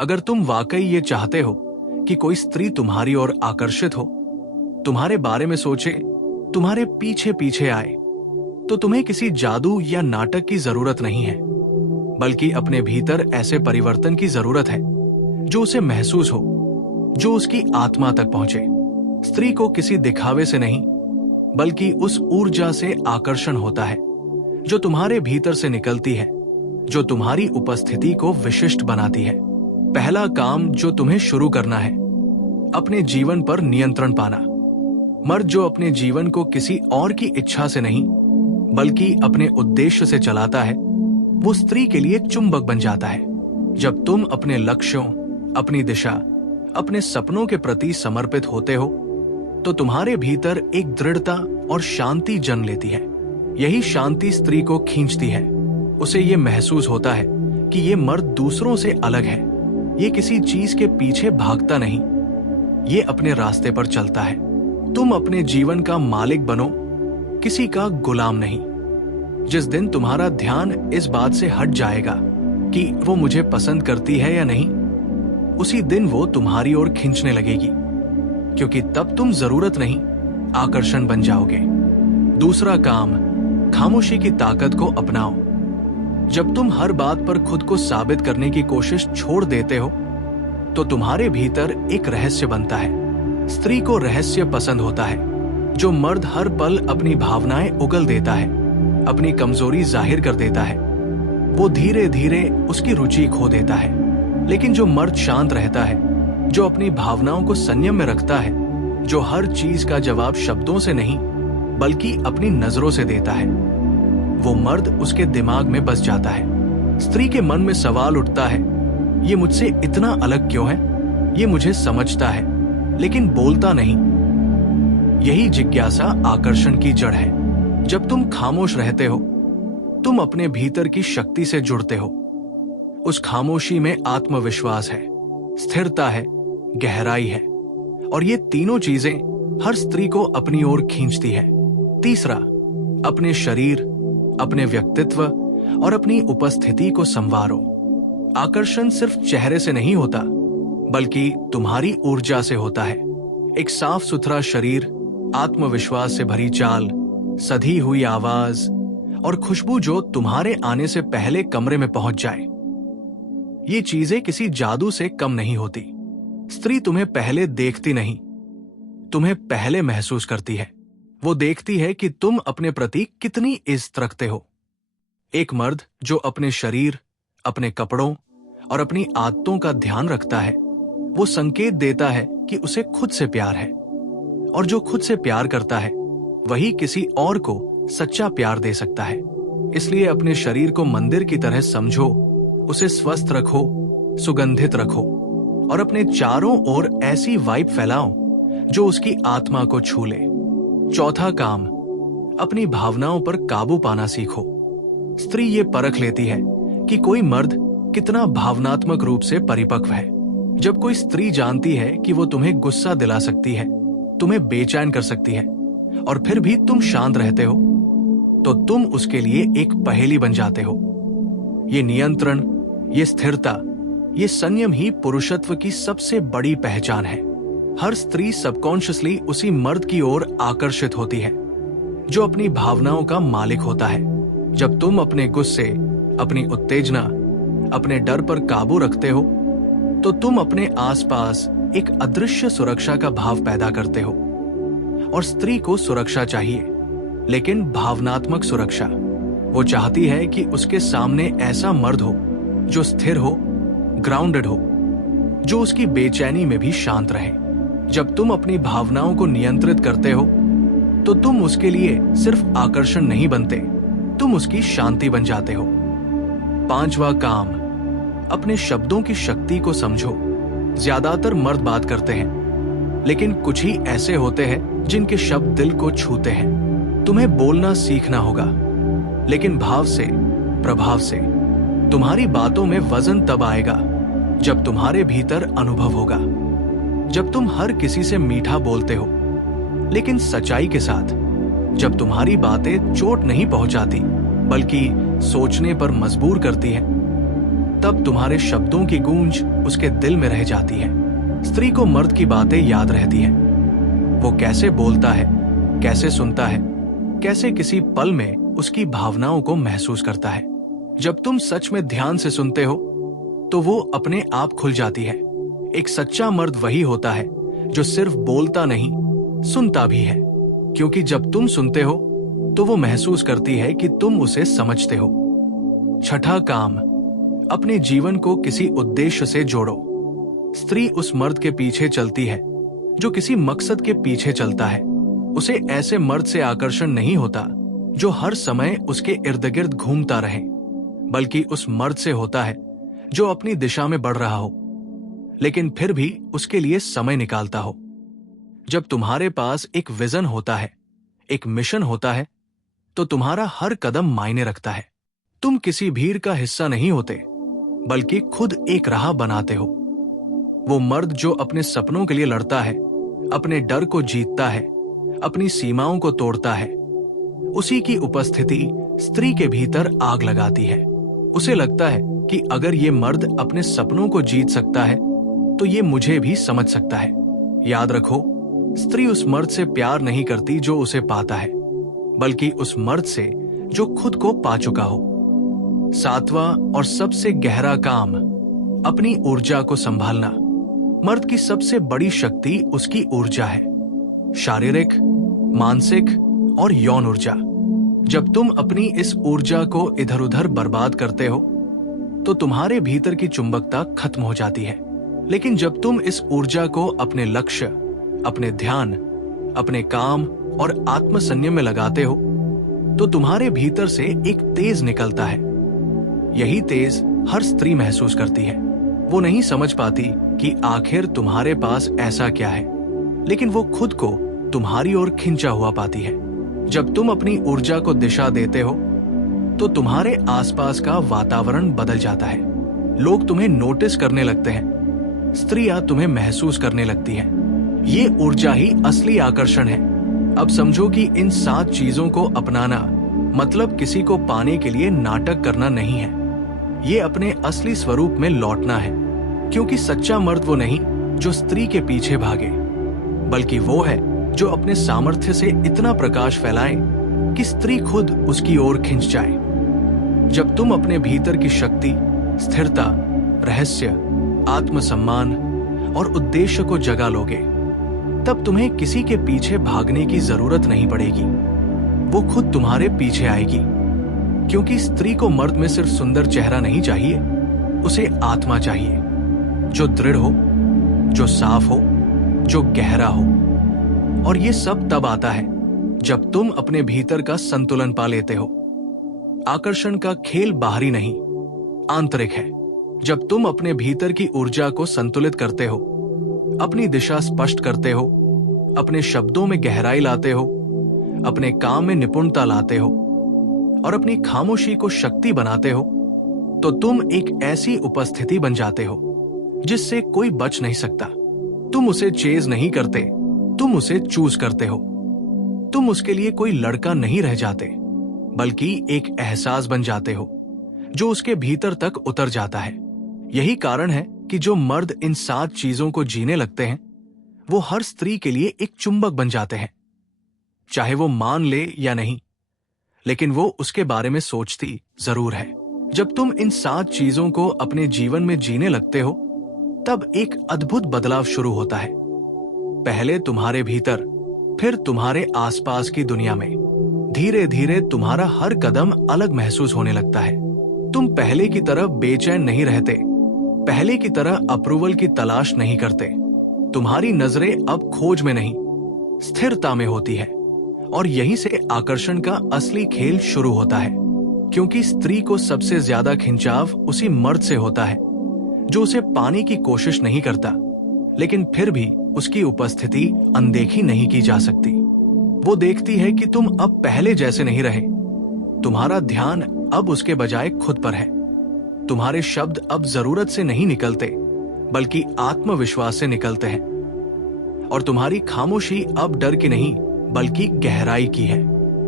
अगर तुम वाकई ये चाहते हो कि कोई स्त्री तुम्हारी ओर आकर्षित हो, तुम्हारे बारे में सोचे, तुम्हारे पीछे पीछे आए, तो तुम्हें किसी जादू या नाटक की जरूरत नहीं है, बल्कि अपने भीतर ऐसे परिवर्तन की जरूरत है जो उसे महसूस हो, जो उसकी आत्मा तक पहुंचे। स्त्री को किसी दिखावे से नहीं, बल्कि उस ऊर्जा से आकर्षण होता है जो तुम्हारे भीतर से निकलती है, जो तुम्हारी उपस्थिति को विशिष्ट बनाती है। पहला काम जो तुम्हें शुरू करना है, अपने जीवन पर नियंत्रण पाना। मर्द जो अपने जीवन को किसी और की इच्छा से नहीं, बल्कि अपने उद्देश्य से चलाता है, वो स्त्री के लिए चुंबक बन जाता है। जब तुम अपने लक्ष्यों, अपनी दिशा, अपने सपनों के प्रति समर्पित होते हो, तो तुम्हारे भीतर एक दृढ़ता और शांति जन्म लेती है। यही शांति स्त्री को खींचती है। उसे ये महसूस होता है कि ये मर्द दूसरों से अलग है। ये किसी चीज के पीछे भागता नहीं, ये अपने रास्ते पर चलता है। तुम अपने जीवन का मालिक बनो, किसी का गुलाम नहीं। जिस दिन तुम्हारा ध्यान इस बात से हट जाएगा कि वो मुझे पसंद करती है या नहीं, उसी दिन वो तुम्हारी ओर खींचने लगेगी, क्योंकि तब तुम जरूरत नहीं, आकर्षण बन जाओगे। दूसरा काम, खामोशी की ताकत को अपनाओ। जब तुम हर बात पर खुद को साबित करने की कोशिश छोड़ देते हो, तो तुम्हारे भीतर एक रहस्य बनता है। स्त्री को रहस्य पसंद होता है। जो मर्द हर पल अपनी भावनाएं उगल देता है, अपनी कमजोरी जाहिर कर देता है, वो धीरे धीरे उसकी रुचि खो देता है। लेकिन जो मर्द शांत रहता है, जो अपनी भावनाओं को संयम में रखता है, जो हर चीज का जवाब शब्दों से नहीं बल्कि अपनी नजरों से देता है, वो मर्द उसके दिमाग में बस जाता है। स्त्री के मन में सवाल उठता है, ये मुझसे इतना अलग क्यों है? ये मुझे समझता है लेकिन बोलता नहीं। यही जिज्ञासा आकर्षण की जड़ है। जब तुम खामोश रहते हो, तुम अपने भीतर की शक्ति से जुड़ते हो। उस खामोशी में आत्मविश्वास है, स्थिरता है, गहराई है, और ये तीनों चीजें हर स्त्री को अपनी ओर खींचती है। तीसरा, अपने शरीर, अपने व्यक्तित्व और अपनी उपस्थिति को संवारो। आकर्षण सिर्फ चेहरे से नहीं होता, बल्कि तुम्हारी ऊर्जा से होता है। एक साफ सुथरा शरीर, आत्मविश्वास से भरी चाल, सधी हुई आवाज और खुशबू जो तुम्हारे आने से पहले कमरे में पहुंच जाए, ये चीजें किसी जादू से कम नहीं होती। स्त्री तुम्हें पहले देखती नहीं, तुम्हें पहले महसूस करती है। वो देखती है कि तुम अपने प्रति कितनी इज्जत रखते हो। एक मर्द जो अपने शरीर, अपने कपड़ों और अपनी आदतों का ध्यान रखता है, वो संकेत देता है कि उसे खुद से प्यार है। और जो खुद से प्यार करता है, वही किसी और को सच्चा प्यार दे सकता है। इसलिए अपने शरीर को मंदिर की तरह समझो, उसे स्वस्थ रखो, सुगंधित रखो और अपने चारों ओर ऐसी वाइब फैलाओ जो उसकी आत्मा को छू ले। चौथा काम, अपनी भावनाओं पर काबू पाना सीखो। स्त्री ये परख लेती है कि कोई मर्द कितना भावनात्मक रूप से परिपक्व है। जब कोई स्त्री जानती है कि वो तुम्हें गुस्सा दिला सकती है, तुम्हें बेचैन कर सकती है, और फिर भी तुम शांत रहते हो, तो तुम उसके लिए एक पहेली बन जाते हो। ये नियंत्रण, ये स्थिरता, ये संयम ही पुरुषत्व की सबसे बड़ी पहचान है। हर स्त्री सबकॉन्शियसली उसी मर्द की ओर आकर्षित होती है जो अपनी भावनाओं का मालिक होता है। जब तुम अपने गुस्से, अपनी उत्तेजना, अपने डर पर काबू रखते हो, तो तुम अपने आसपास एक अदृश्य सुरक्षा का भाव पैदा करते हो। और स्त्री को सुरक्षा चाहिए, लेकिन भावनात्मक सुरक्षा। वो चाहती है कि उसके सामने ऐसा मर्द हो जो स्थिर हो, ग्राउंडेड हो, जो उसकी बेचैनी में भी शांत रहे। जब तुम अपनी भावनाओं को नियंत्रित करते हो, तो तुम उसके लिए सिर्फ आकर्षण नहीं बनते, तुम उसकी शांति बन जाते हो। पांचवा काम, अपने शब्दों की शक्ति को समझो। ज्यादातर मर्द बात करते हैं, लेकिन कुछ ही ऐसे होते हैं जिनके शब्द दिल को छूते हैं। तुम्हें बोलना सीखना होगा, लेकिन भाव से, प्रभाव से। तुम्हारी बातों में वजन तब आएगा जब तुम्हारे भीतर अनुभव होगा। जब तुम हर किसी से मीठा बोलते हो, लेकिन सच्चाई के साथ। जब तुम्हारी बातें चोट नहीं पहुंचाती, बल्कि सोचने पर मजबूर करती हैं। तब तुम्हारे शब्दों की गूंज उसके दिल में रह जाती है। स्त्री को मर्द की बातें याद रहती है। वो कैसे बोलता है, कैसे सुनता है, कैसे किसी पल में उसकी भावनाओं को महसूस करता है। जब तुम सच में ध्यान से सुनते हो तो वो अपने आप खुल जाती है। एक सच्चा मर्द वही होता है जो सिर्फ बोलता नहीं, सुनता भी है, क्योंकि जब तुम सुनते हो तो वो महसूस करती है कि तुम उसे समझते हो। छठा काम, अपने जीवन को किसी उद्देश्य से जोड़ो। स्त्री उस मर्द के पीछे चलती है जो किसी मकसद के पीछे चलता है। उसे ऐसे मर्द से आकर्षण नहीं होता जो हर समय उसके इर्द गिर्द घूमता रहे, बल्कि उस मर्द से होता है जो अपनी दिशा में बढ़ रहा हो, लेकिन फिर भी उसके लिए समय निकालता हो। जब तुम्हारे पास एक विजन होता है, एक मिशन होता है, तो तुम्हारा हर कदम मायने रखता है। तुम किसी भीड़ का हिस्सा नहीं होते, बल्कि खुद एक राह बनाते हो। वो मर्द जो अपने सपनों के लिए लड़ता है, अपने डर को जीतता है, अपनी सीमाओं को तोड़ता है, उसी की उपस्थिति स्त्री के भीतर आग लगाती है। उसे लगता है कि अगर ये मर्द अपने सपनों को जीत सकता है तो ये मुझे भी समझ सकता है। याद रखो, स्त्री उस मर्द से प्यार नहीं करती जो उसे पाता है, बल्कि उस मर्द से जो खुद को पा चुका हो। सातवां और सबसे गहरा काम, अपनी ऊर्जा को संभालना। मर्द की सबसे बड़ी शक्ति उसकी ऊर्जा है, शारीरिक, मानसिक और यौन ऊर्जा। जब तुम अपनी इस ऊर्जा को इधर उधर बर्बाद करते हो तो तुम्हारे भीतर की चुंबकता खत्म हो जाती है। लेकिन जब तुम इस ऊर्जा को अपने लक्ष्य, अपने ध्यान, अपने काम और आत्मसंयम में लगाते हो तो तुम्हारे भीतर से एक तेज निकलता है। यही तेज हर स्त्री महसूस करती है। वो नहीं समझ पाती कि आखिर तुम्हारे पास ऐसा क्या है, लेकिन वो खुद को तुम्हारी ओर खिंचा हुआ पाती है। जब तुम अपनी ऊर्जा को दिशा देते हो तो तुम्हारे आसपास का वातावरण बदल जाता है। लोग तुम्हें नोटिस करने लगते हैं, स्त्रियां तुम्हें महसूस करने लगती हैं। ये ऊर्जा ही असली आकर्षण है। अब समझो कि इन 7 चीजों को अपनाना मतलब किसी को पाने के लिए नाटक करना नहीं है। ये अपने असली स्वरूप में लौटना है, क्योंकि सच्चा मर्द वो नहीं जो स्त्री के पीछे भागे, बल्कि वो है जो अपने सामर्थ्य से इतना प्रकाश फैलाए कि स्त्री खुद उसकी ओर खिंच जाए। जब तुम अपने भीतर की शक्ति, स्थिरता, रहस्य, आत्मसम्मान और उद्देश्य को जगा लोगे, तब तुम्हें किसी के पीछे भागने की जरूरत नहीं पड़ेगी। वो खुद तुम्हारे पीछे आएगी, क्योंकि स्त्री को मर्द में सिर्फ सुंदर चेहरा नहीं चाहिए, उसे आत्मा चाहिए, जो दृढ़ हो, जो साफ हो, जो गहरा हो। और ये सब तब आता है जब तुम अपने भीतर का संतुलन पा लेते हो। आकर्षण का खेल बाहरी नहीं, आंतरिक है। जब तुम अपने भीतर की ऊर्जा को संतुलित करते हो, अपनी दिशा स्पष्ट करते हो, अपने शब्दों में गहराई लाते हो, अपने काम में निपुणता लाते हो और अपनी खामोशी को शक्ति बनाते हो, तो तुम एक ऐसी उपस्थिति बन जाते हो जिससे कोई बच नहीं सकता। तुम उसे चेज नहीं करते, तुम उसे चूज करते हो। तुम उसके लिए कोई लड़का नहीं रह जाते, बल्कि एक एहसास बन जाते हो जो उसके भीतर तक उतर जाता है। यही कारण है कि जो मर्द इन 7 चीजों को जीने लगते हैं, वो हर स्त्री के लिए एक चुंबक बन जाते हैं। चाहे वो मान ले या नहीं, लेकिन वो उसके बारे में सोचती जरूर है। जब तुम इन 7 चीजों को अपने जीवन में जीने लगते हो, तब एक अद्भुत बदलाव शुरू होता है। पहले तुम्हारे भीतर, फिर तुम्हारे आसपास की दुनिया में। धीरे धीरे तुम्हारा हर कदम अलग महसूस होने लगता है। तुम पहले की तरह बेचैन नहीं रहते, पहले की तरह अप्रूवल की तलाश नहीं करते। तुम्हारी नजरें अब खोज में नहीं, स्थिरता में होती है। और यहीं से आकर्षण का असली खेल शुरू होता है, क्योंकि स्त्री को सबसे ज्यादा खिंचाव उसी मर्द से होता है जो उसे पाने की कोशिश नहीं करता, लेकिन फिर भी उसकी उपस्थिति अनदेखी नहीं की जा सकती। वो देखती है कि तुम अब पहले जैसे नहीं रहे। तुम्हारा ध्यान अब उसके बजाय खुद पर है। तुम्हारे शब्द अब जरूरत से नहीं निकलते, बल्कि आत्मविश्वास से निकलते हैं। और तुम्हारी खामोशी अब डर की नहीं, बल्कि गहराई की है।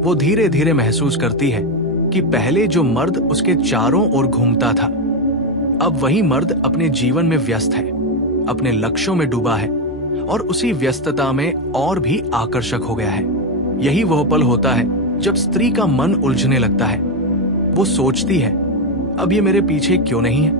वो धीरे धीरे महसूस करती है कि पहले जो मर्द उसके चारों ओर घूमता था, अब वही मर्द अपने जीवन में व्यस्त है, अपने लक्ष्यों में डूबा है और उसी व्यस्तता में और भी आकर्षक हो गया है। यही वह पल होता है जब स्त्री का मन उलझने लगता है। वो सोचती है, अब ये मेरे पीछे क्यों नहीं है?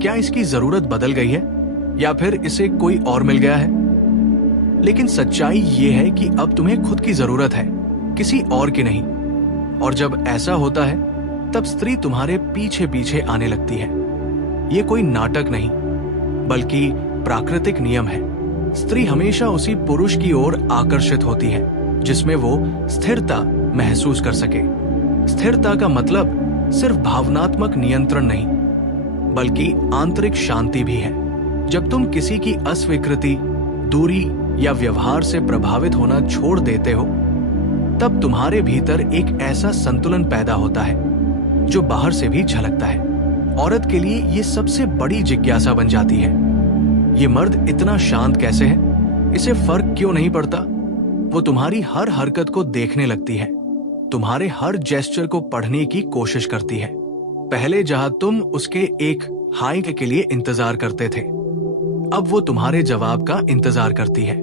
क्या इसकी जरूरत बदल गई है या फिर इसे कोई और मिल गया है? लेकिन सच्चाई ये है कि अब तुम्हें खुद की जरूरत है, किसी और की नहीं। और जब ऐसा होता है तब स्त्री तुम्हारे पीछे पीछे आने लगती है। ये कोई नाटक नहीं बल्कि प्राकृतिक नियम है। स्त्री हमेशा उसी पुरुष की ओर आकर्षित होती है जिसमें वो स्थिरता महसूस कर सके। स्थिरता का मतलब सिर्फ भावनात्मक नियंत्रण नहीं बल्कि आंतरिक शांति भी है। जब तुम किसी की अस्वीकृति, दूरी या व्यवहार से प्रभावित होना छोड़ देते हो तब तुम्हारे भीतर एक ऐसा संतुलन पैदा होता है जो बाहर से भी झलकता है। औरत के लिए ये सबसे बड़ी जिज्ञासा बन जाती है, ये मर्द इतना शांत कैसे है? इसे फर्क क्यों नहीं पड़ता? वो तुम्हारी हर हरकत को देखने लगती है, तुम्हारे हर जेस्चर को पढ़ने की कोशिश करती है। पहले जहां तुम उसके एक हाय के लिए इंतजार करते थे, अब वो तुम्हारे जवाब का इंतजार करती है।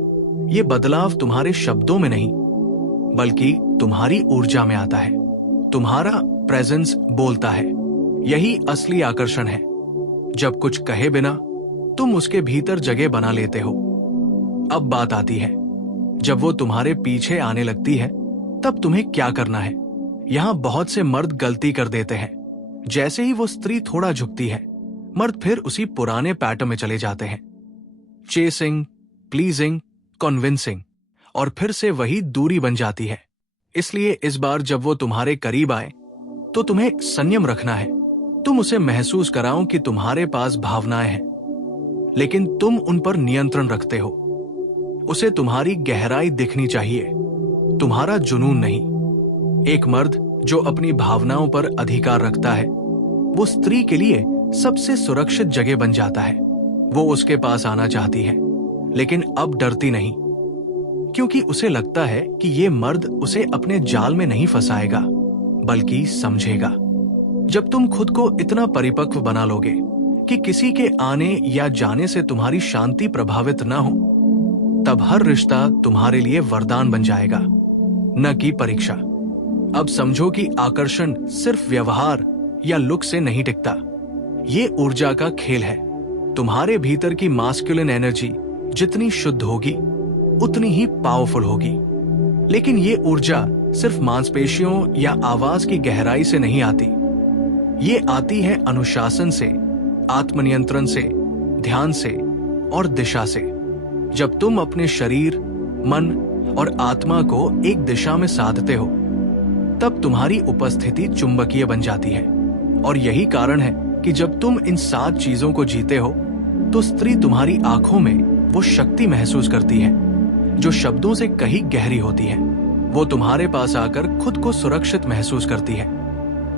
ये बदलाव तुम्हारे शब्दों में नहीं बल्कि तुम्हारी ऊर्जा में आता है। तुम्हारा प्रेजेंस बोलता है। यही असली आकर्षण है। जब कुछ कहे बिना तुम उसके भीतर जगह बना लेते हो। अब बात आती है, जब वो तुम्हारे पीछे आने लगती है तब तुम्हें क्या करना है? यहां बहुत से मर्द गलती कर देते हैं। जैसे ही वो स्त्री थोड़ा झुकती है, मर्द फिर उसी पुराने पैटर्न में चले जाते हैं। चेसिंग, प्लीजिंग, कन्विंसिंग, और फिर से वही दूरी बन जाती है। इसलिए इस बार जब वो तुम्हारे करीब आए तो तुम्हें संयम रखना है। तुम उसे महसूस कराओ कि तुम्हारे पास भावनाएं हैं, लेकिन तुम उन पर नियंत्रण रखते हो। उसे तुम्हारी गहराई दिखनी चाहिए, तुम्हारा जुनून नहीं। एक मर्द जो अपनी भावनाओं पर अधिकार रखता है, वो स्त्री के लिए सबसे सुरक्षित जगह बन जाता है। वो उसके पास आना चाहती है, लेकिन अब डरती नहीं, क्योंकि उसे लगता है कि ये मर्द उसे अपने जाल में नहीं फंसाएगा, बल्कि समझेगा। जब तुम खुद को इतना परिपक्व बना लोगे कि किसी के आने या जाने से तुम्हारी शांति प्रभावित न हो, तब हर रिश्ता तुम्हारे लिए वरदान बन जाएगा, न कि परीक्षा। अब समझो कि आकर्षण सिर्फ व्यवहार या लुक से नहीं टिकता। ये ऊर्जा का खेल है। तुम्हारे भीतर की मास्कुलिन एनर्जी जितनी शुद्ध होगी उतनी ही पावरफुल होगी। लेकिन ये ऊर्जा सिर्फ मांसपेशियों या आवाज की गहराई से नहीं आती। ये आती है अनुशासन से, आत्मनियंत्रण से, ध्यान से और दिशा से। जब तुम अपने शरीर, मन और आत्मा को एक दिशा में साधते हो, तब तुम्हारी उपस्थिति चुंबकीय बन जाती है। और यही कारण है कि जब तुम इन 7 चीजों को जीते हो, तो स्त्री तुम्हारी आंखों में वो शक्ति महसूस करती है जो शब्दों से कहीं गहरी होती है। वो तुम्हारे पास आकर खुद को सुरक्षित महसूस करती है,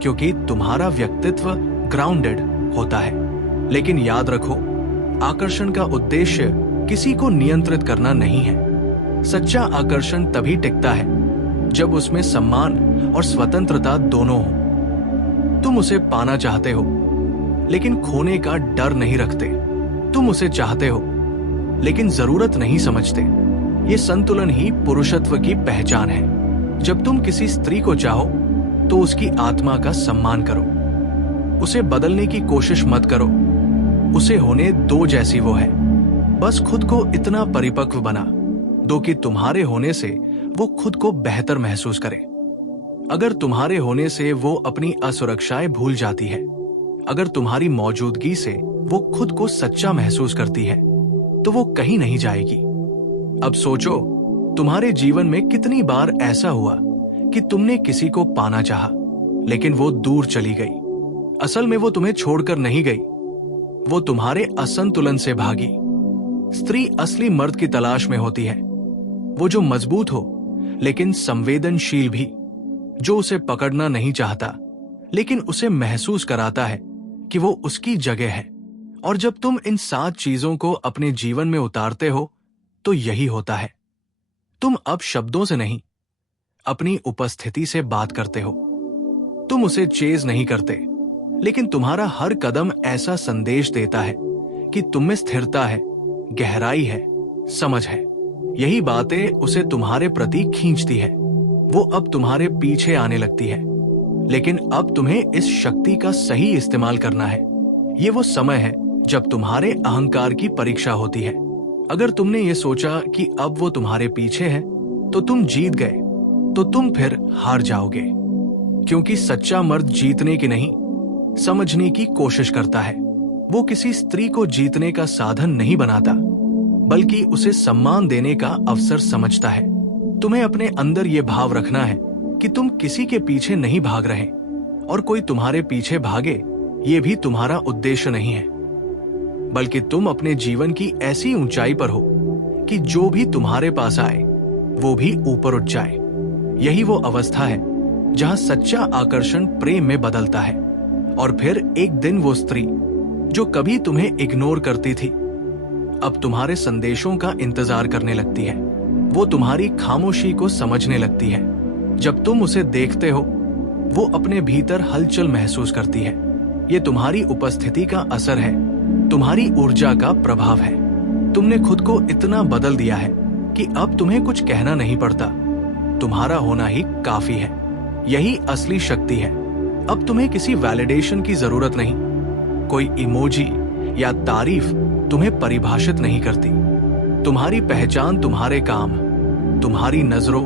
क्योंकि तुम्हारा व्यक्तित्व ग्राउंडेड होता है। लेकिन याद रखो, आकर्षण का उद्देश्य किसी को नियंत्रित करना नहीं है। सच्चा आकर्षण तभी टिकता है जब उसमें सम्मान और स्वतंत्रता दोनों हो। तुम उसे पाना चाहते हो, लेकिन खोने का डर नहीं रखते। तुम उसे चाहते हो, लेकिन जरूरत नहीं समझते। ये संतुलन ही पुरुषत्व की पहचान है। जब तुम किसी स्त्री को चाहो तो उसकी आत्मा का सम्मान करो। उसे बदलने की कोशिश मत करो। उसे होने दो जैसी वो है। बस खुद को इतना परिपक्व बना दो कि तुम्हारे होने से वो खुद को बेहतर महसूस करे। अगर तुम्हारे होने से वो अपनी असुरक्षाएं भूल जाती है, अगर तुम्हारी मौजूदगी से वो खुद को सच्चा महसूस करती है, तो वो कहीं नहीं जाएगी। अब सोचो, तुम्हारे जीवन में कितनी बार ऐसा हुआ कि तुमने किसी को पाना चाहा, लेकिन वो दूर चली गई। असल में वो तुम्हें छोड़कर नहीं गई, वो तुम्हारे असंतुलन से भागी। स्त्री असली मर्द की तलाश में होती है, वो जो मजबूत हो लेकिन संवेदनशील भी, जो उसे पकड़ना नहीं चाहता लेकिन उसे महसूस कराता है कि वो उसकी जगह है। और जब तुम इन 7 चीजों को अपने जीवन में उतारते हो तो यही होता है। तुम अब शब्दों से नहीं, अपनी उपस्थिति से बात करते हो। तुम उसे चेज नहीं करते, लेकिन तुम्हारा हर कदम ऐसा संदेश देता है कि तुम में स्थिरता है, गहराई है, समझ है। यही बातें उसे तुम्हारे प्रति खींचती है। वो अब तुम्हारे पीछे आने लगती है। लेकिन अब तुम्हें इस शक्ति का सही इस्तेमाल करना है। ये वो समय है जब तुम्हारे अहंकार की परीक्षा होती है। अगर तुमने ये सोचा कि अब वो तुम्हारे पीछे है तो तुम जीत गए, तो तुम फिर हार जाओगे। क्योंकि सच्चा मर्द जीतने की नहीं, समझने की कोशिश करता है। वो किसी स्त्री को जीतने का साधन नहीं बनाता, बल्कि उसे सम्मान देने का अवसर समझता है। तुम्हें अपने अंदर ये भाव रखना है कि तुम किसी के पीछे नहीं भाग रहे, और कोई तुम्हारे पीछे भागे ये भी तुम्हारा उद्देश्य नहीं है। बल्कि तुम अपने जीवन की ऐसी ऊंचाई पर हो कि जो भी तुम्हारे पास आए वो भी ऊपर उठ जाए। यही वो अवस्था है जहां सच्चा आकर्षण प्रेम में बदलता है। और फिर एक दिन वो स्त्री जो कभी तुम्हें इग्नोर करती थी, अब तुम्हारे संदेशों का इंतजार करने लगती है। वो तुम्हारी खामोशी को समझने लगती है। जब तुम उसे देखते हो, वो अपने भीतर हलचल महसूस करती है। ये तुम्हारी उपस्थिति का असर है, तुम्हारी ऊर्जा का प्रभाव है। तुमने खुद को इतना बदल दिया है कि अब तुम्हें कुछ कहना नहीं पड़ता, तुम्हारा होना ही काफी है। यही असली शक्ति है। अब तुम्हें किसी वैलिडेशन की जरूरत नहीं। कोई इमोजी या तारीफ तुम्हें परिभाषित नहीं करती। तुम्हारी पहचान तुम्हारे काम, तुम्हारी नजरों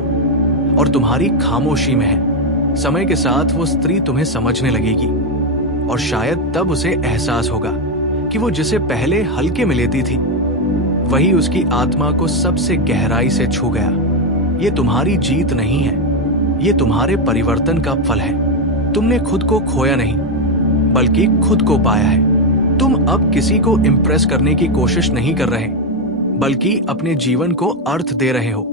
और तुम्हारी खामोशी में है। समय के साथ वो स्त्री तुम्हें समझने लगेगी, और शायद तब उसे एहसास होगा कि वो जिसे पहले हल्के में लेती थी, वही उसकी आत्मा को सबसे गहराई से छू गया। ये तुम्हारी जीत नहीं है, ये तुम्हारे परिवर्तन का फल है। तुमने खुद को खोया नहीं, बल्कि खुद को पाया है। तुम अब किसी को इम्प्रेस करने की कोशिश नहीं कर रहे, बल्कि अपने जीवन को अर्थ दे रहे हो।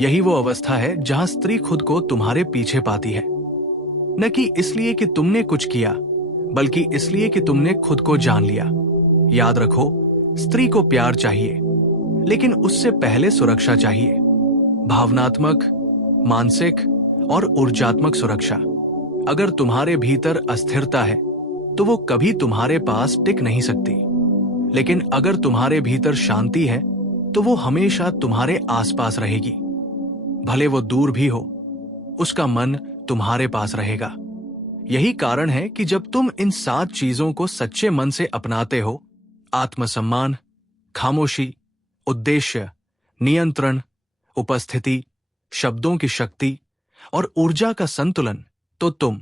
यही वो अवस्था है जहां स्त्री खुद को तुम्हारे पीछे पाती है, न कि इसलिए कि तुमने कुछ किया, बल्कि इसलिए कि तुमने खुद को जान लिया। याद रखो, स्त्री को प्यार चाहिए, लेकिन उससे पहले सुरक्षा चाहिए। भावनात्मक, मानसिक और ऊर्जात्मक सुरक्षा। अगर तुम्हारे भीतर अस्थिरता है तो वो कभी तुम्हारे पास टिक नहीं सकती। लेकिन अगर तुम्हारे भीतर शांति है तो वो हमेशा तुम्हारे आसपास रहेगी। भले वो दूर भी हो, उसका मन तुम्हारे पास रहेगा। यही कारण है कि जब तुम इन 7 चीजों को सच्चे मन से अपनाते हो, आत्मसम्मान, खामोशी, उद्देश्य, नियंत्रण, उपस्थिति, शब्दों की शक्ति और ऊर्जा का संतुलन, तो तुम